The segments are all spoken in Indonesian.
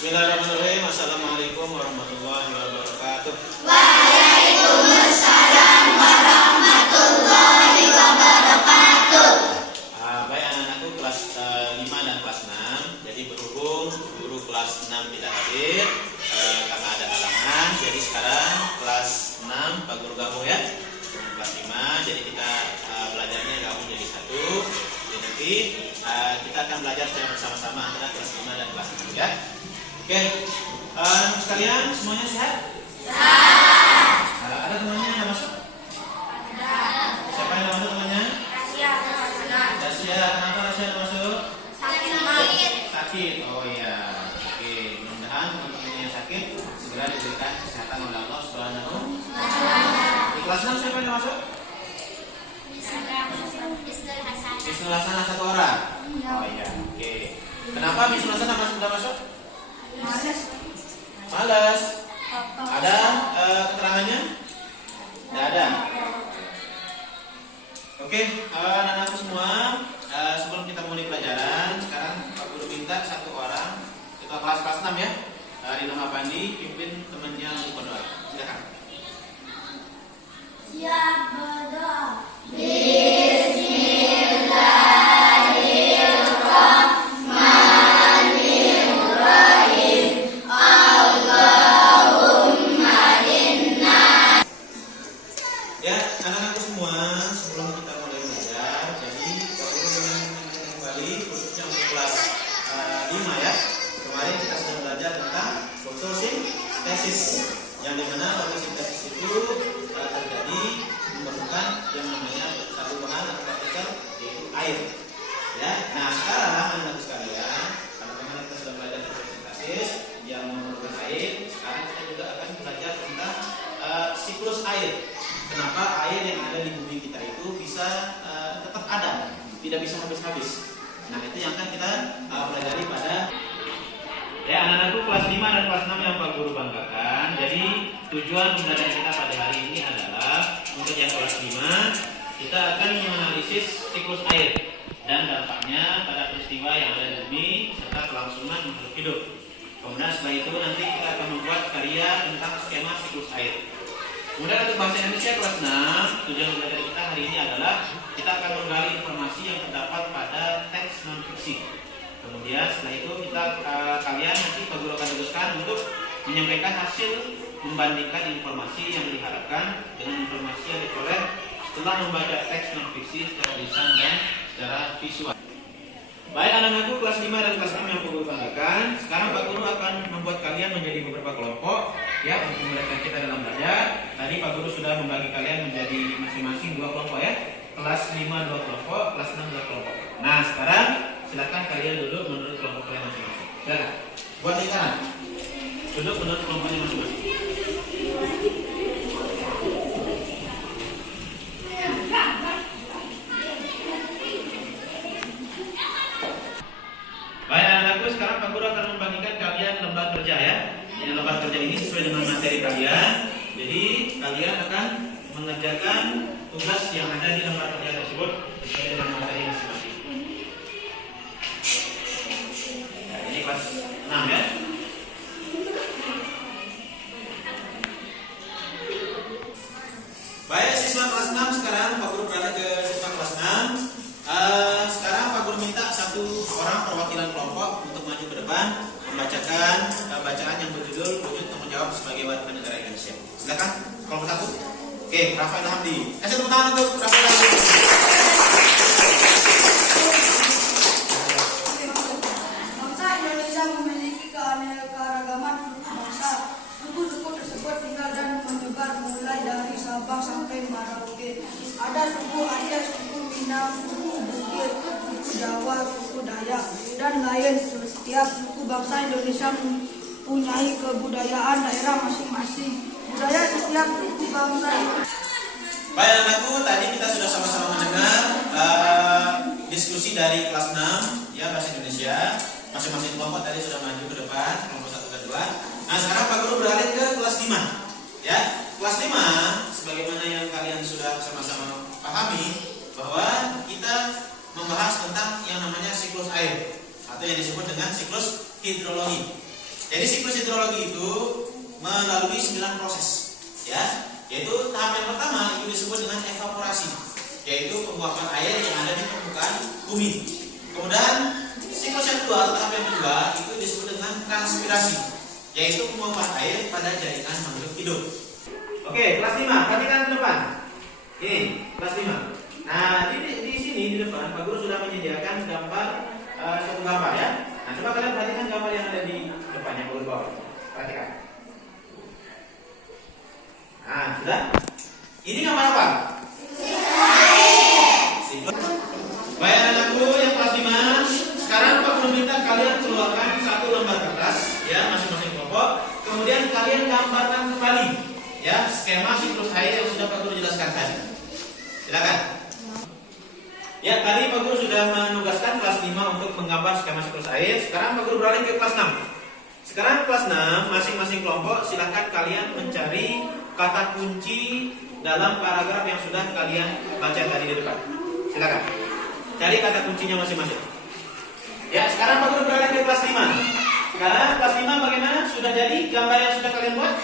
Bismillahirrahmanirrahim. Assalamualaikum warahmatullahi wabarakatuh. Waalaikumsalam warahmatullahi wabarakatuh. Baik anak-anakku kelas 5 dan kelas 6. Jadi berhubung guru kelas 6 tidak hadir karena ada halangan. Jadi sekarang kelas 6 Pak Guru gabung ya dengan kelas 5. Jadi kita belajarnya gabung jadi satu. Jadi nanti kita akan belajar secara bersama-sama antara kelas 5 dan kelas 6 ya. Oke, sekalian semuanya sehat? Sehat. Ada temannya yang masuk? Ada. Siapa yang masuk temannya? Rahasia. Rahasia. Kenapa Rahasia yang masuk? Sakit. Sakit. Oh iya. Oke, mudah-mudahan teman-teman yang sakit segera diberikan kesehatan oleh Allah Subhanahu wa Ta'ala. Di kelas 6 siapa yang masuk? Misnul Hasanah satu orang. Oh iya. Oke. Kenapa Misnul Hasanah sudah masuk? Malas. Ada keterangannya? Tidak ada. Oke, anak-anakku semua, sebelum kita mulai pelajaran, sekarang Pak Guru minta satu orang, kita kelas 6 ya, Rino Hapandi, pimpin temannya untuk berdoa. Silakan. Siap berdoa. Ya, anak-anakku semua, sebelum kita mulai belajar, jadi Pak Guru ingin mengingatkan kembali khususnya untuk kelas 5 ya. Kemarin kita sudah belajar tentang fotosintesis, yang dimana fotosintesis itu terjadi memerlukan yang namanya satu bahan atau partikel, yaitu air. Ya, nah sekarang anak-anakku sekalian, karena kita sudah belajar fotosintesis yang memerlukan air, sekarang kita juga akan belajar tentang siklus air. Kenapa air yang ada di bumi kita itu bisa tetap ada, tidak bisa habis-habis. Nah itu yang akan kita pelajari pada ya anak-anakku kelas 5 dan kelas 6 yang Pak Guru banggakan. Jadi tujuan pembelajaran kita pada hari ini adalah untuk yang kelas 5 kita akan menganalisis siklus air dan dampaknya pada peristiwa yang ada di bumi serta kelangsungan makhluk hidup. Kemudian setelah itu nanti kita akan membuat karya tentang skema siklus air. Kemudian untuk bahasa Indonesia kelas 6, tujuan belajar kita hari ini adalah kita akan menggali informasi yang terdapat pada teks non-fiksi. Kemudian setelah itu kita kalian nanti Pak Guru akan tugaskan untuk menyampaikan hasil membandingkan informasi yang diharapkan dengan informasi yang diperoleh setelah membaca teks non-fiksi secara lisan dan secara visual. Baik anak-anakku kelas 5 dan kelas 6 yang Pak Guru banggakan, sekarang Pak Guru akan membuat kalian menjadi beberapa kelompok ya untuk memudahkan kita dalam belajar. Tadi Pak Guru sudah membagi kalian menjadi masing-masing 2 kelompok ya. Kelas 5 2 kelompok, kelas 6 2 kelompok. Nah, sekarang silakan kalian duduk menurut kelompok kalian masing-masing. Silakan. Buat lingkaran. Duduk menurut kelompoknya masing-masing. Baik anak-anakku, sekarang Pak Guru akan membagikan kalian lembar kerja ya. Ini lembar kerja ini sesuai dengan materi kalian. Jadi kalian akan mengerjakan tugas yang ada di lembar kerja tersebut sesuai dengan materi masing-masing. Ya, ini kelas 6 ya. Baik siswa kelas 6, sekarang Pak Guru beralih ke siswa kelas 6. Sekarang Pak Guru minta satu orang perwakilan kelompok untuk maju ke depan membacakan bacaan yang berjudul wujud tanggung jawab sebagai warga negara Indonesia. Silakan kelompok 1. Oke, Rafael Hamdi. Kasih tepuk tangan untuk Rafael Hamdi. Bangsa Indonesia memiliki keanekaragaman bangsa. Suku-suku tersebut tinggal dan menyebar mulai dari Sabang sampai Merauke. Ada suku Aceh, suku Minang, suku Bugis, suku Jawa, suku Dayak, dan lain. Setiap suku bangsa Indonesia mempunyai kebudayaan daerah masing-masing. Budaya setiap suku bangsa itu. Baik anakku, tadi kita sudah sama-sama mendengar diskusi dari kelas 6 ya bahasa Indonesia. Masing-masing kelompok tadi sudah maju ke depan, kelompok 1 dan 2. Nah, sekarang Pak Guru beralih ke kelas 5. Ya, kelas 5 sebagaimana yang kalian sudah sama-sama pahami bahwa kita membahas tentang yang namanya siklus air atau yang disebut dengan siklus hidrologi. Jadi siklus hidrologi itu melalui 9 proses, ya. Yaitu tahap yang pertama itu disebut dengan evaporasi, yaitu penguapan air yang ada di permukaan bumi. Kemudian siklus yang kedua, tahap yang kedua itu disebut dengan transpirasi, yaitu penguapan air pada jaringan makhluk hidup. Oke, kelas 5, perhatikan ke depan. Ini kelas 5. Nah, di sini di depan Pak Guru sudah menyediakan gambar satu gambar ya. Nah, coba kalian perhatikan gambar yang ada di depannya Pak Guru bawa. Perhatikan. Nah, sudah. Ini gambar apa? Siklus. Baik anak-anakku yang kelas 5, sekarang Pak Guru minta kalian keluarkan satu lembar kertas ya, masing-masing kelompok. Kemudian kalian gambarkan kembali ya skema siklus air yang sudah Pak Guru jelaskan tadi. Silakan. Ya, tadi Pak Guru sudah menugaskan kelas 5 untuk menggambar skema siklus air. Sekarang Pak Guru beralih ke kelas 6. Sekarang kelas 6, masing-masing kelompok silakan kalian mencari kata kunci dalam paragraf yang sudah kalian baca tadi di depan. Silakan. Cari kata kuncinya masing-masing. Ya, sekarang Pak Guru beralih ke kelas 5. Sekarang kelas 5 bagaimana? Sudah jadi gambar yang sudah kalian buat?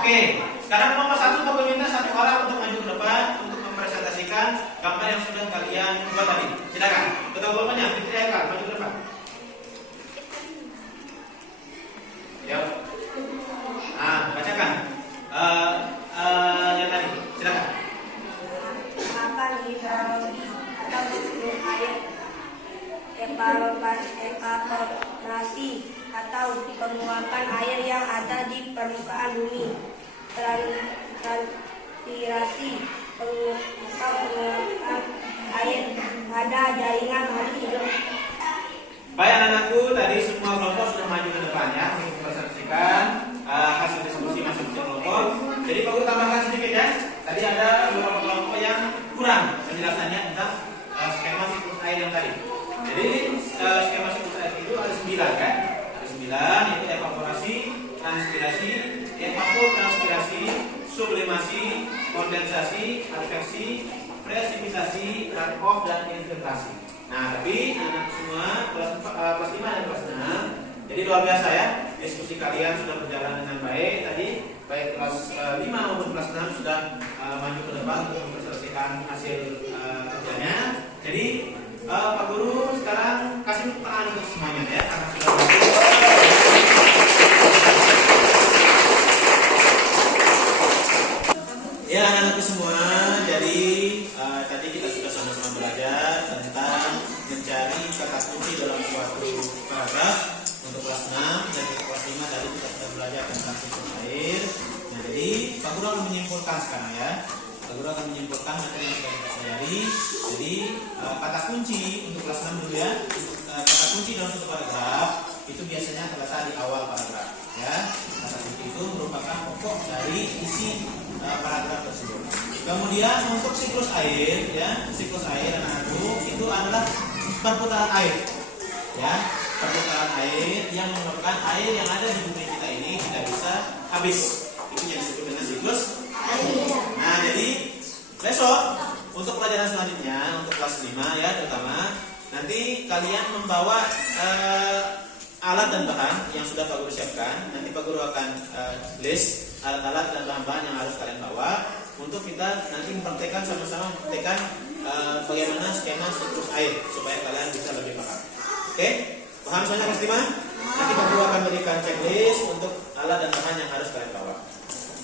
Oke. Sekarang nomor 1 Pak Guru minta satu orang untuk maju ke depan untuk mempresentasikan gambar yang sudah kalian buat tadi. Silakan. Ketua kelompoknya Fitri Haikal, maju ke depan. Ya. Nah, bacakan. Yang tadi. Silakan. Akan hidrologi atau siklus air, evaporasi atau penguapan air yang ada di permukaan bumi, transpirasi penguapan air pada jaringan makhluk hidup. Baik anak-anakku, tadi semua kelompok sudah maju ke depan ya untuk mempresentasikan hasil diskusi masing-masing kelompok. Jadi Pak Guru tambahkan sedikit ya. Tadi ada beberapa kelompok yang kurang penjelasannya tentang skema siklus air yang tadi. Jadi skema siklus air itu ada 9 kan? Ada 9, yaitu evaporasi, transpirasi, evapotranspirasi, sublimasi, kondensasi, adveksi, presipitasi, run-off, dan infiltrasi. Nah, tapi anak semua kelas 5 dan kelas 6, jadi luar biasa ya. Diskusi kalian sudah berjalan dengan baik. Tadi baik kelas 5 maupun kelas 6 sudah maju ke depan untuk mempresentasikan hasil kerjanya. Jadi Pak Guru sekarang kasih tepuk tangan untuk semuanya ya, karena sudah ya anak-anakku semua. Jadi tadi kita sudah sama-sama belajar tentang mencari kata kunci dalam suatu paragraf untuk kelas 6, dan untuk kelas 5 tadi kita sudah belajar tentang siklus air. Nah, jadi Pak Guru akan menyimpulkan sekarang ya. Pak Guru akan menyimpulkan materi yang sudah kita pelajari. Jadi kata kunci untuk kelas 6 dulu ya. Kata kunci dalam suatu paragraf itu biasanya terletak di awal paragraf ya. Kata kunci itu merupakan pokok dari isi paragraf tersebut. Kemudian untuk siklus air ya, siklus air anak-anakku itu adalah perputaran air ya, perputaran air yang menyebabkan air yang ada di bumi kita ini tidak bisa habis. Itu yang disebut dengan siklus air. Nah, jadi besok untuk pelajaran selanjutnya untuk kelas 5 ya, terutama nanti kalian membawa alat dan bahan yang sudah Pak Guru siapkan. Nanti Pak Guru akan list alat-alat dan bahan-bahan yang harus kalian bawa untuk kita nanti mempraktekkan sama-sama mempraktekkan bagaimana skema siklus air supaya kalian bisa lebih paham. Oke? Paham semuanya kelas 5? Nanti Pak Guru akan berikan checklist untuk alat dan bahan yang harus kalian bawa.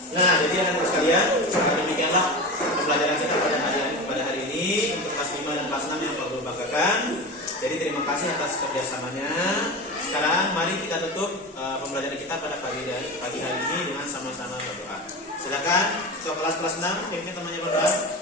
Nah, jadi anak-anak sekalian, demikianlah pembelajaran kita pada hari ini untuk kelas 5 dan kelas 6 yang Pak Guru banggakan. Jadi terima kasih atas kerjasamanya. Sekarang mari kita tutup pembelajaran kita pada pagi hari ini dengan sama-sama berdoa. Silakan kelas 6 pimpin temannya berdoa.